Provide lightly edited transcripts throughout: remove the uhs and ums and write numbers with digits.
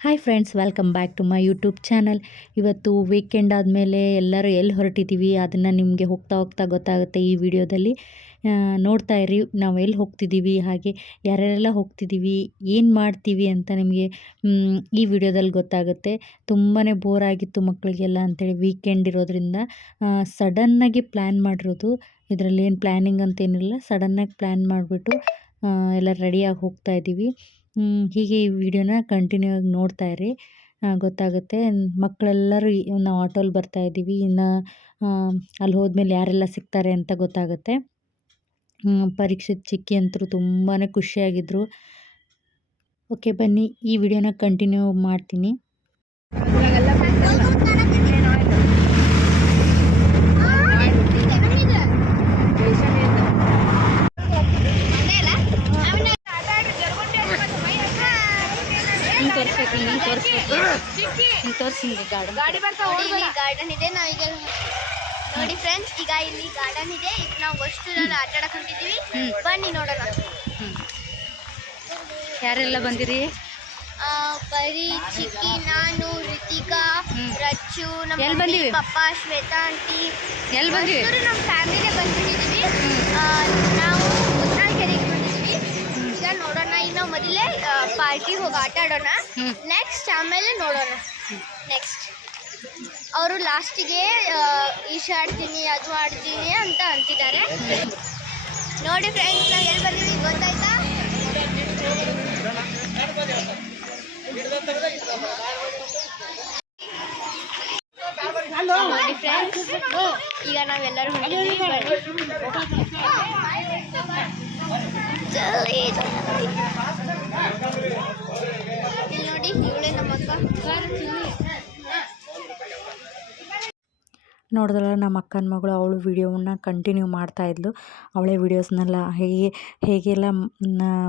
Hi friends, welcome back to my YouTube channel. ಇವತ್ತು weekend ಆದಮೇಲೆ ಎಲ್ಲರೂ ಎಲ್ಲಿ ಹೊರಟಿದ್ದೀವಿ ಅದನ್ನು ನಿಮಗೆ ಹೋಗ್ತಾ ಹೋಗ್ತಾ ಗೊತ್ತಾಗುತ್ತೆ ಈ ವಿಡಿಯೋದಲ್ಲಿ. ನೋಡ್ತಾ ಇರಿ ನಾವು ಎಲ್ಲಿ ಹೋಗ್ತಿದ್ದೀವಿ, ಹಾಗೆ ಯಾರ್ಯಾರೆಲ್ಲ ಹೋಗ್ತಿದ್ದೀವಿ, ಏನು ಮಾಡ್ತೀವಿ ಅಂತ ನಿಮಗೆ ಈ ವಿಡಿಯೋದಲ್ಲಿ ಗೊತ್ತಾಗುತ್ತೆ. ತುಂಬಾ ಬೋರ್ ಆಗಿತ್ತು ಮಕ್ಕಳಿಗೆಲ್ಲ ಅಂತೇಳಿ ವೀಕೆಂಡ್ ಇರೋದ್ರಿಂದ ಸಡನ್ನಾಗಿ ಪ್ಲ್ಯಾನ್ ಮಾಡಿರೋದು. ಇದರಲ್ಲಿ ಏನು ಪ್ಲ್ಯಾನಿಂಗ್ ಅಂತೇನಿಲ್ಲ, ಸಡನ್ನಾಗಿ ಪ್ಲ್ಯಾನ್ ಮಾಡಿಬಿಟ್ಟು ಎಲ್ಲ ರೆಡಿಯಾಗಿ ಹೋಗ್ತಾ ಇದ್ದೀವಿ. ಹೀಗೆ ಈ ವಿಡಿಯೋನ ಕಂಟಿನ್ಯೂ ಆಗಿ ನೋಡ್ತಾ ಇರಿ, ಗೊತ್ತಾಗುತ್ತೆ. ಮಕ್ಕಳೆಲ್ಲರೂ ನಾವು ಆಟೋಲ್ಲಿ ಬರ್ತಾ ಇದ್ದೀವಿ. ಇನ್ನು ಅಲ್ಲಿ ಹೋದ್ಮೇಲೆ ಯಾರೆಲ್ಲ ಸಿಗ್ತಾರೆ ಅಂತ ಗೊತ್ತಾಗುತ್ತೆ. ಪರೀಕ್ಷಿತ್ ಚಿಕ್ಕಿ ಅಂತೂ ತುಂಬಾ ಖುಷಿಯಾಗಿದ್ದರು. ಓಕೆ, ಬನ್ನಿ ಈ ವಿಡಿಯೋನ ಕಂಟಿನ್ಯೂ ಮಾಡ್ತೀನಿ. ಗಾರ್ಡನ್ ಇದೆ. ನಾವೀಗ ನೋಡಿ ಫ್ರೆಂಡ್ಸ್, ಈಗ ಇಲ್ಲಿ ಗಾರ್ಡನ್ ಇದೆ. ಈಗ ನಾವು ಅಷ್ಟು ಆಟ ಆಡಕ್ ಹೊಂಟಿದ್ದೀವಿ. ಬನ್ನಿ ನೋಡೋಣ. ಯಾರೆಲ್ಲ ಬಂದಿರಿ? ಪರಿ, ಚಿಕ್ಕಿ, ನಾನು, ರಿತಿಕಾ, ರಚ್ಚು, ನಮ್ಮ ಪಪ್ಪ, ಶ್ವೇತಾ ಆಂಟಿ, ಎಲ್ಲಿ ಬಂದಿವಿ? ನಮ್ಮ ಫ್ಯಾಮಿಲಿ ಬಂದ್ಬಿಟ್ಟಿದ್ದೀವಿ. ನಾವು ಕೆರೆಗೆ ಬಂದಿದ್ದೀವಿ. ಈಗ ನೋಡೋಣ. ಈಗ ನಾವು ಮೊದಲೇ ಪಾರ್ಟಿಗೆ ಹೋಗಿ ಆಟ ಆಡೋಣ, ನೆಕ್ಸ್ಟ್ ಆಮೇಲೆ ನೋಡೋಣ. ನೆಕ್ಸ್ಟ್ ಅವರು ಲಾಸ್ಟಿಗೆ ಈಶ ಆಡ್ತೀನಿ, ಅದು ಆಡ್ತೀನಿ ಅಂತ ಅಂತಿದ್ದಾರೆ. ನೋಡಿ ಫ್ರೆಂಡ್ಸ್, ನಾವು ಎಲ್ಲಿ ಬಂದಿದ್ದೀವಿ ಗೊತ್ತಾಯ್ತಾ? ನೋಡಿ ಫ್ರೆಂಡ್ಸ್, ಈಗ ನಾವೆಲ್ಲರೂ ಹೊಂಟಿದ್ದೀವಿ. ಇಲ್ಲಿ ನೋಡಿ, ಇವಳೇ ನಮ್ಮ ಅಕ್ಕ. ನೋಡಿದ್ರಲ್ಲ, ನಮ್ಮ ಅಕ್ಕನ ಮಗಳು, ಅವಳು ವೀಡಿಯೋವನ್ನು ಕಂಟಿನ್ಯೂ ಮಾಡ್ತಾಯಿದ್ಲು. ಅವಳೇ ವೀಡಿಯೋಸ್ನೆಲ್ಲ ಹೇಗೆಲ್ಲ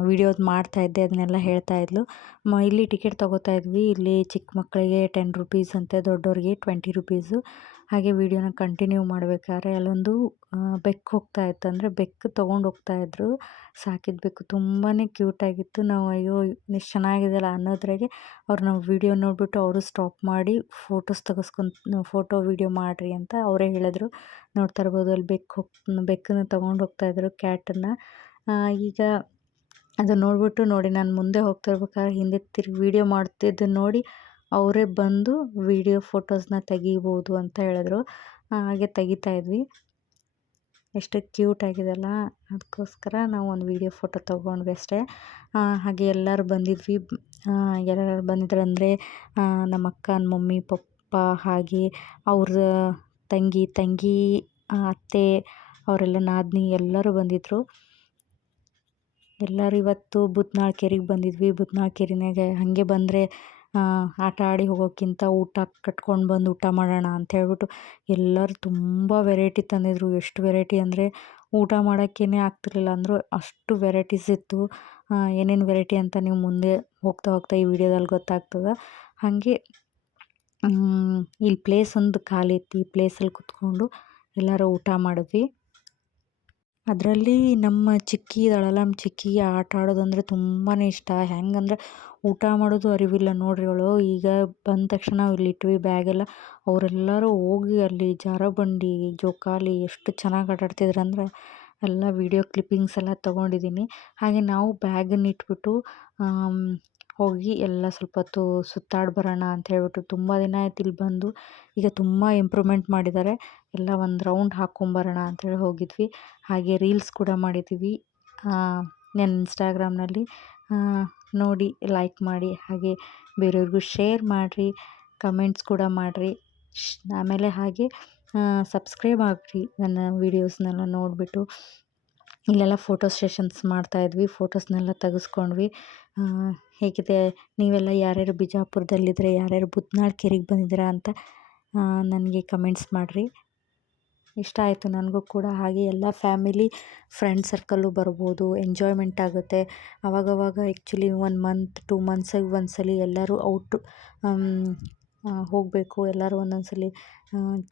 ವೀಡಿಯೋಸ್ ಮಾಡ್ತಾಯಿದ್ದೆ ಅದನ್ನೆಲ್ಲ ಹೇಳ್ತಾಯಿದ್ಲು. ಇಲ್ಲಿ ಟಿಕೆಟ್ ತೊಗೋತಾ ಇದ್ವಿ. ಇಲ್ಲಿ ಚಿಕ್ಕ ಮಕ್ಕಳಿಗೆ 10 ರುಪೀಸ್ ಅಂತೆ, ದೊಡ್ಡವ್ರಿಗೆ 20 ರುಪೀಸು. ಹಾಗೆ ವೀಡಿಯೋನ ಕಂಟಿನ್ಯೂ ಮಾಡಬೇಕಾದ್ರೆ ಅಲ್ಲೊಂದು ಬೆಕ್ಕು ಹೋಗ್ತಾ ಇತ್ತು. ಅಂದರೆ ಬೆಕ್ಕು ತೊಗೊಂಡು ಹೋಗ್ತಾಯಿದ್ರು, ಸಾಕಿದ ಬೆಕ್ಕು. ತುಂಬಾ ಕ್ಯೂಟಾಗಿತ್ತು. ನಾವು ಅಯ್ಯೋ ಎಷ್ಟು ಚೆನ್ನಾಗಿದೆಯಲ್ಲ ಅನ್ನೋದ್ರಾಗೆ ನಾವು ವೀಡಿಯೋ ನೋಡಿಬಿಟ್ಟು ಅವರು ಸ್ಟಾಪ್ ಮಾಡಿ ಫೋಟೋಸ್ ಫೋಟೋ ವೀಡಿಯೋ ಮಾಡಿರಿ ಅಂತ ಅವರೇ ಹೇಳಿದ್ರು. ನೋಡ್ತಾ ಇರ್ಬೋದು, ಅಲ್ಲಿ ಬೆಕ್ಕನ್ನು ತೊಗೊಂಡು ಹೋಗ್ತಾಯಿದ್ರು, ಕ್ಯಾಟನ್ನು. ಈಗ ಅದು ನೋಡಿಬಿಟ್ಟು ನೋಡಿ, ನಾನು ಮುಂದೆ ಹೋಗ್ತಿರ್ಬೇಕಾದ್ರೆ ಹಿಂದೆ ತಿರುಗಿ ವೀಡಿಯೋ ಮಾಡ್ತಿದ್ದನ್ನು ನೋಡಿ ಅವರೇ ಬಂದು ವೀಡಿಯೋ ಫೋಟೋಸ್ನ ತೆಗಿಬೋದು ಅಂತ ಹೇಳಿದ್ರು. ಹಾಗೆ ತೆಗಿತಾಯಿದ್ವಿ. ಎಷ್ಟು ಕ್ಯೂಟ್ ಆಗಿದೆಲ್ಲ, ಅದಕ್ಕೋಸ್ಕರ ನಾವು ಒಂದು ವೀಡಿಯೋ ಫೋಟೋ ತೊಗೊಂಡ್ವಿ ಅಷ್ಟೇ. ಹಾಗೆ ಎಲ್ಲರೂ ಬಂದಿದ್ವಿ. ಯಾರ್ಯಾರು ಬಂದಿದ್ರು ಅಂದರೆ ನಮ್ಮ ಅಕ್ಕನ ಮಮ್ಮಿ ಪಪ್ಪ, ಹಾಗೆ ಅವ್ರ ತಂಗಿ ಅತ್ತೆ, ಅವರೆಲ್ಲ ನಾದಿನಿ ಎಲ್ಲರೂ ಬಂದಿದ್ದರು. ಎಲ್ಲರೂ ಇವತ್ತು ಬೂತ್ನಾಳ ಕೆರೆಗೆ ಬಂದಿದ್ವಿ. ಬೂತ್ನಾಳ ಕೆರೆಯಾಗೆ ಹಾಗೆ ಬಂದರೆ ಆಟ ಆಡಿ ಹೋಗೋಕ್ಕಿಂತ ಊಟ ಕಟ್ಕೊಂಡು ಬಂದು ಊಟ ಮಾಡೋಣ ಅಂತ ಹೇಳ್ಬಿಟ್ಟು ಎಲ್ಲರೂ ತುಂಬ ವೆರೈಟಿ ತಂದಿದ್ರು. ಎಷ್ಟು ವೆರೈಟಿ ಅಂದರೆ ಊಟ ಮಾಡೋಕ್ಕೇ ಆಗ್ತಿರ್ಲಿಲ್ಲ ಅಂದರು, ಅಷ್ಟು ವೆರೈಟೀಸ್ ಇತ್ತು. ಏನೇನು ವೆರೈಟಿ ಅಂತ ನೀವು ಮುಂದೆ ಹೋಗ್ತಾ ಹೋಗ್ತಾ ಈ ವಿಡಿಯೋದಲ್ಲಿ ಗೊತ್ತಾಗ್ತದೆ. ಹಾಗೆ ಇಲ್ಲಿ ಪ್ಲೇಸ್ ಒಂದು ಖಾಲಿ ಇತ್ತು. ಈ ಪ್ಲೇಸಲ್ಲಿ ಕುತ್ಕೊಂಡು ಎಲ್ಲರೂ ಊಟ ಮಾಡಿದ್ವಿ. ಅದರಲ್ಲಿ ನಮ್ಮ ಚಿಕ್ಕಿ ಇದ್ದಾಳಲ್ಲ, ನಮ್ಮ ಚಿಕ್ಕಿಗೆ ಆಟ ಆಡೋದಂದರೆ ತುಂಬಾ ಇಷ್ಟ. ಹೆಂಗಂದರೆ ಊಟ ಮಾಡೋದು ಅರಿವಿಲ್ಲ ನೋಡ್ರಿ ಅವಳು. ಈಗ ಬಂದ ತಕ್ಷಣ ಇಲ್ಲಿಟ್ವಿ ಬ್ಯಾಗೆಲ್ಲ. ಅವರೆಲ್ಲರೂ ಹೋಗಿ ಅಲ್ಲಿ ಜಾರಬಂಡಿ, ಜೋಕಾಲಿ ಎಷ್ಟು ಚೆನ್ನಾಗಿ ಆಟಾಡ್ತಿದ್ರು ಅಂದರೆ ಎಲ್ಲ ವೀಡಿಯೋ ಕ್ಲಿಪ್ಪಿಂಗ್ಸ್ ಎಲ್ಲ ತೊಗೊಂಡಿದ್ದೀನಿ. ಹಾಗೆ ನಾವು ಬ್ಯಾಗನ್ನು ಇಟ್ಬಿಟ್ಟು ಹೋಗಿ ಎಲ್ಲ ಸ್ವಲ್ಪ ಹೊತ್ತು ಸುತ್ತಾಡಿ ಬರೋಣ ಅಂತ ಹೇಳ್ಬಿಟ್ಟು, ತುಂಬ ದಿನ ಆಯ್ತು ಇಲ್ಲಿ ಬಂದು. ಈಗ ತುಂಬ ಇಂಪ್ರೂವ್ಮೆಂಟ್ ಮಾಡಿದ್ದಾರೆ. ಎಲ್ಲ ಒಂದು ರೌಂಡ್ ಹಾಕ್ಕೊಂಬರೋಣ ಅಂಥೇಳಿ ಹೋಗಿದ್ವಿ. ಹಾಗೆ ರೀಲ್ಸ್ ಕೂಡ ಮಾಡಿದ್ದೀವಿ ನನ್ನ ಇನ್ಸ್ಟಾಗ್ರಾಮ್ನಲ್ಲಿ. ನೋಡಿ ಲೈಕ್ ಮಾಡಿ, ಹಾಗೆ ಬೇರೆಯವ್ರಿಗೂ ಶೇರ್ ಮಾಡಿರಿ, ಕಮೆಂಟ್ಸ್ ಕೂಡ ಮಾಡಿರಿ. ಆಮೇಲೆ ಹಾಗೆ ಸಬ್ಸ್ಕ್ರೈಬ್ ಆಗಿರಿ ನನ್ನ ವೀಡಿಯೋಸ್ನೆಲ್ಲ ನೋಡಿಬಿಟ್ಟು. ಇಲ್ಲೆಲ್ಲ ಫೋಟೋ ಸೆಷನ್ಸ್ ಮಾಡ್ತಾಯಿದ್ವಿ, ಫೋಟೋಸ್ನೆಲ್ಲ ತೆಗೆಸ್ಕೊಂಡ್ವಿ. ಹೇಗಿದೆ, ನೀವೆಲ್ಲ ಯಾರ್ಯಾರು ಬಿಜಾಪುರದಲ್ಲಿದ್ದರೆ, ಯಾರ್ಯಾರು ಬೂತ್ನಾಳ ಕೆರೆಗೆ ಬಂದಿದ್ದೀರಾ ಅಂತ ನನಗೆ ಕಮೆಂಟ್ಸ್ ಮಾಡಿರಿ. ಇಷ್ಟ ಆಯಿತು ನನಗೂ ಕೂಡ. ಹಾಗೆ ಎಲ್ಲ ಫ್ಯಾಮಿಲಿ ಫ್ರೆಂಡ್ ಸರ್ಕಲ್ಲು ಬರ್ಬೋದು, ಎಂಜಾಯ್ಮೆಂಟ್ ಆಗುತ್ತೆ. ಆವಾಗವಾಗ ಆ್ಯಕ್ಚುಲಿ 1 ಮಂತ್ 2 ಮಂತ್ಸಿಗೆ ಒಂದ್ಸಲ ಎಲ್ಲರೂ ಹೋಗಬೇಕು. ಎಲ್ಲರೂ ಒಂದೊಂದು ಸಲ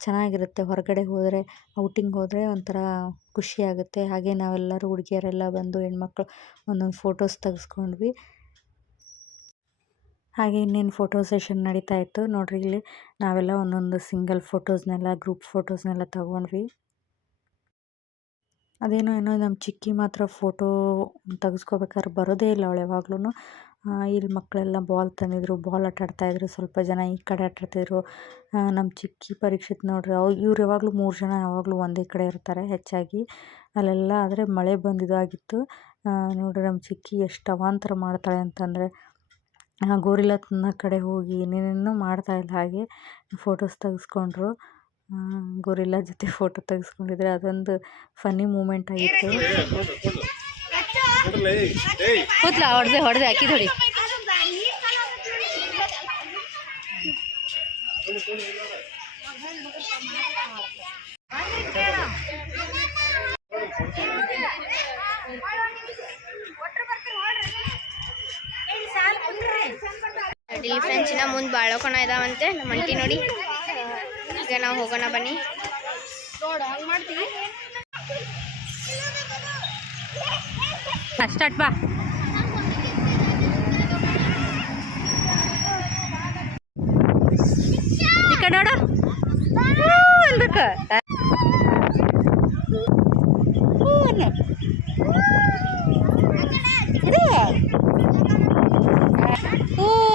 ಚೆನ್ನಾಗಿರುತ್ತೆ. ಹೊರಗಡೆ ಹೋದರೆ, ಔಟಿಂಗ್ ಹೋದರೆ ಒಂಥರ ಖುಷಿಯಾಗುತ್ತೆ. ಹಾಗೆ ನಾವೆಲ್ಲರೂ ಹುಡುಗಿಯರೆಲ್ಲ ಬಂದು ಹೆಣ್ಮಕ್ಳು ಒಂದೊಂದು ಫೋಟೋಸ್ ತೆಗೆಸ್ಕೊಂಡ್ವಿ. ಹಾಗೆ ಇನ್ನೇನು ಫೋಟೋ ಸೆಷನ್ ನಡೀತಾ ಇತ್ತು ನೋಡ್ರಿ. ಇಲ್ಲಿ ನಾವೆಲ್ಲ ಒಂದೊಂದು ಸಿಂಗಲ್ ಫೋಟೋಸ್ನೆಲ್ಲ ಗ್ರೂಪ್ ಫೋಟೋಸ್ನೆಲ್ಲ ತೊಗೊಂಡ್ವಿ. ಏನೋ ನಮ್ಮ ಚಿಕ್ಕಿ ಮಾತ್ರ ಫೋಟೋ ತೆಗೆಸ್ಕೋಬೇಕಾದ್ರೆ ಬರೋದೇ ಇಲ್ಲ ಅವಳು ಯಾವಾಗ್ಲೂ. ಇಲ್ಲಿ ಮಕ್ಕಳೆಲ್ಲ ಬಾಲ್ ತಂದಿದ್ರು, ಬಾಲ್ ಆಟ ಆಡ್ತಾಯಿದ್ರು, ಸ್ವಲ್ಪ ಜನ ಈ ಕಡೆ ಆಟ ಆಡ್ತಿದ್ರು. ನಮ್ಮ ಚಿಕ್ಕಿ ಪರೀಕ್ಷಿತ್ ನೋಡ್ರಿ, ಇವ್ರು ಯಾವಾಗಲೂ 3 ಜನ ಯಾವಾಗಲೂ ಒಂದೇ ಕಡೆ ಇರ್ತಾರೆ ಹೆಚ್ಚಾಗಿ. ಅಲ್ಲೆಲ್ಲ ಆದರೆ ಮಳೆ ಬಂದಿದ್ದಾಗಿತ್ತು. ನೋಡ್ರಿ ನಮ್ಮ ಚಿಕ್ಕಿ ಎಷ್ಟು ಅವಾಂತರ ಮಾಡ್ತಾಳೆ ಅಂತಂದರೆ, ಗೋರಿಲ್ಲ ಕಡೆ ಹೋಗಿ ಏನೇನೇನೋ ಮಾಡ್ತಾಯಿಲ್ಲ. ಹಾಗೆ ಫೋಟೋಸ್ ತೆಗೆಸ್ಕೊಂಡ್ರು. ಗೋರಿಲ್ಲ ಜೊತೆ ಫೋಟೋ ತೆಗೆಸ್ಕೊಂಡಿದ್ರೆ ಅದೊಂದು ಫನ್ನಿ ಮೂಮೆಂಟ್ ಆಗಿತ್ತು. ಕೂತ್ಲಾ ಹೊಡೆದೆ ಅಕ್ಕಿ ಹೊಡಿ. ನೋಡಿ ಫ್ರೆಂಡ್ಸ್, ಇನ್ನ ಮುಂದೆ ಬಾಳಕೋಣ ಇದಾವಂತೆ ನಮ್ಮ ಅಂಟಿ ನೋಡಿ. ಈಗ ನಾವು ಹೋಗೋಣ ಬನ್ನಿ. ಸ್ಟಾರ್ಟ್ ಬಾ. ಈ ಕಡೆ ನೋಡು ಅನ್ಬೇಕು.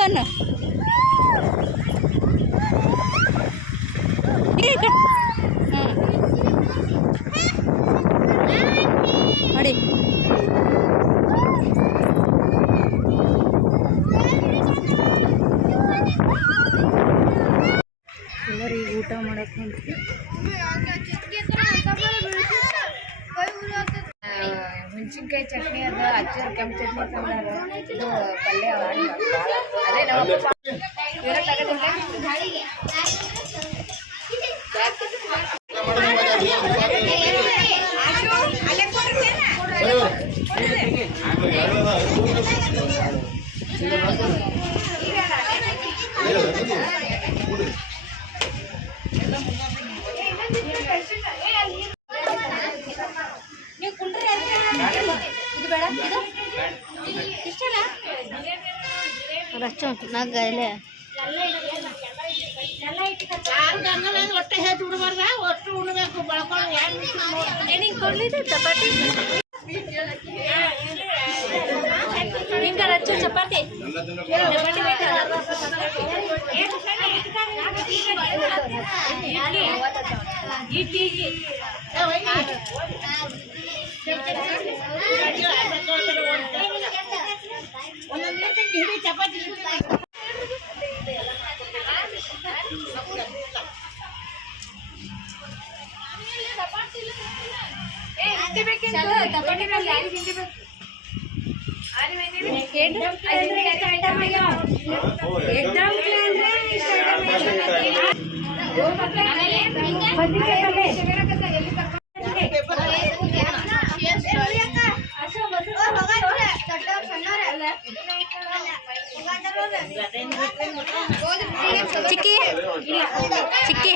ಅನ್ನು ನೋಡಿ. ಎಲ್ಲರೂ ಈಗ ಊಟ ಮಾಡಕ್ಕೆ ಮೆಣಸಿನ್ಕಾಯಿ ಚಟ್ನಿ ಅದು ಅಚ್ಚ ಕೆಂಪು ಚಟ್ನಿ ತಂದಾರ. ಇದು ಪಲ್ಯ ಅದೇ ನಾವು ರಚ್ಚ ನಾಗಲೆ ಒಟ್ಟು ಹೆಚ್ಚು ಬಿಡಬಾರ್ದ, ಒಟ್ಟು ಉಣ್ಬೇಕು ಬಳಕೊಂಡು ಕೊಡ್ಲಿದೆ ಚಪಾತಿ ಹಿಂಗ ರಚ್ಚು ಚಪಾತಿ ಚಿಕ್ಕಿ ಚಿಕ್ಕಿ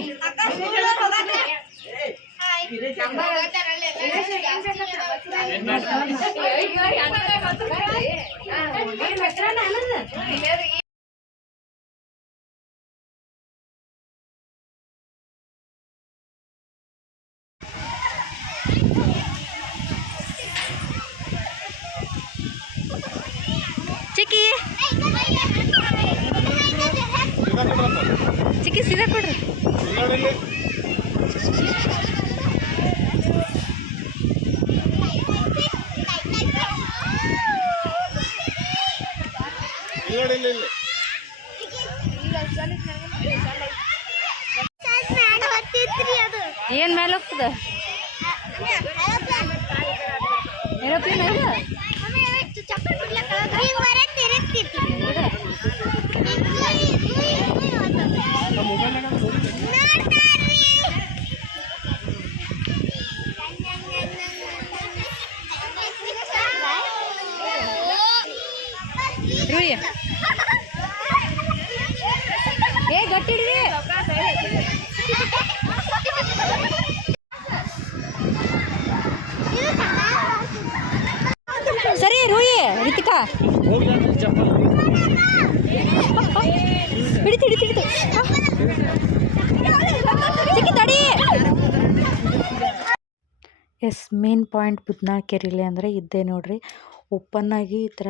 ಚಿಕ್ಕಿ ಚಿಕ್ಕಿ ಸೀದಾ ಕೊಡ್ರಿ. ಏನ್ ಮೇಲೆ ಹೋಗ್ತದ ಏರೋಪ್ಲೇನ್ ಅಲ್ಲ. ಏ ಗಟ್ಟಿಡ್ರಿ. ಸರಿ ರೂಯಿ ರಿತಿಕಾ ಎಸ್, ಮೇನ್ ಪಾಯಿಂಟ್ ಬುದ್ನಾಳ್ ಕೆರೆಯಲ್ಲಿ ಅಂದರೆ ಇದ್ದೇ ನೋಡ್ರಿ. ಓಪನ್ನಾಗಿ ಈ ಥರ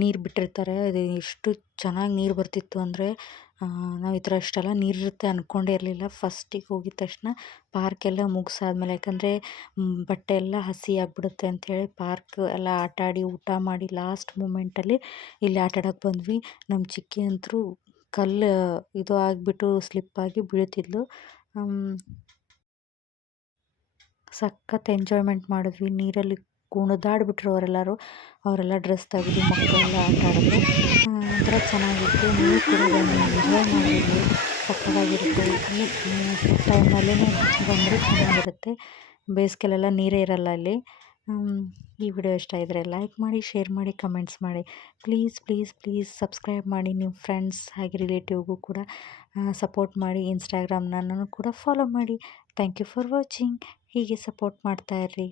ನೀರು ಬಿಟ್ಟಿರ್ತಾರೆ. ಅದು ಎಷ್ಟು ಚೆನ್ನಾಗಿ ನೀರು ಬರ್ತಿತ್ತು ಅಂದರೆ ನಾವು ಈ ಥರ ಇಷ್ಟೆಲ್ಲ ನೀರಿರುತ್ತೆ ಅಂದ್ಕೊಂಡೇ ಇರಲಿಲ್ಲ. ಫಸ್ಟಿಗೆ ಹೋಗಿದ ತಕ್ಷಣ ಪಾರ್ಕೆಲ್ಲ ಮುಗಿಸಾದ್ಮೇಲೆ, ಯಾಕಂದರೆ ಬಟ್ಟೆ ಎಲ್ಲ ಹಸಿ ಆಗಿಬಿಡುತ್ತೆ ಅಂಥೇಳಿ ಪಾರ್ಕ್ ಎಲ್ಲ ಆಟ ಆಡಿ ಊಟ ಮಾಡಿ ಲಾಸ್ಟ್ ಮೂಮೆಂಟಲ್ಲಿ ಇಲ್ಲಿ ಆಟ ಆಡೋಕ್ಕೆ ಬಂದ್ವಿ. ನಮ್ಮ ಚಿಕ್ಕಿ ಅಂತೂ ಕಲ್ಲು ಇದು ಆಗಿಬಿಟ್ಟು ಸ್ಲಿಪ್ಪಾಗಿ ಬೀಳ್ತಿದ್ಲು. ಸಖತ್ ಎಂಜಾಯ್ಮೆಂಟ್ ಮಾಡಿದ್ವಿ. ನೀರಲ್ಲಿ ಕುಣಿದಾಡ್ಬಿಟ್ರು ಅವರೆಲ್ಲ ಡ್ರೆಸ್ ತೆಗೆದು ಮಕ್ಕಳೆಲ್ಲ ಆಟ ಆಡಿದ್ರು. ಒಂಥರ ಚೆನ್ನಾಗಿತ್ತು. ನೀವು ಕೂಡ ಬನ್ನಿ, ಎಂಜಾಯ್ ಮಾಡಿದ್ವಿ. ಸಖತ್ತಾಗಿರುತ್ತೆ. ಈ ಟೈಮ್ನಲ್ಲೇ ಬಂದರೆ ಚೆನ್ನಾಗಿರುತ್ತೆ. ಬೇಸಿಗೆಲೆಲ್ಲ ನೀರೇ ಇರಲ್ಲ ಅಲ್ಲಿ. ಈ ವಿಡಿಯೋ ಇಷ್ಟ ಇದ್ದರೆ ಲೈಕ್ ಮಾಡಿ, ಶೇರ್ ಮಾಡಿ, ಕಮೆಂಟ್ಸ್ ಮಾಡಿ. ಪ್ಲೀಸ್ ಪ್ಲೀಸ್ ಪ್ಲೀಸ್ ಸಬ್ಸ್ಕ್ರೈಬ್ ಮಾಡಿ. ನಿಮ್ಮ ಫ್ರೆಂಡ್ಸ್ ಹಾಗೆ ರಿಲೇಟಿವ್ಗೂ ಕೂಡ ಸಪೋರ್ಟ್ ಮಾಡಿ. ಇನ್ಸ್ಟಾಗ್ರಾಮ್ನನ್ನು ಕೂಡ ಫಾಲೋ ಮಾಡಿ. Thank you for watching. ಹೀಗೆ ಸಪೋರ್ಟ್ ಮಾಡ್ತಾಯಿರ್ರಿ.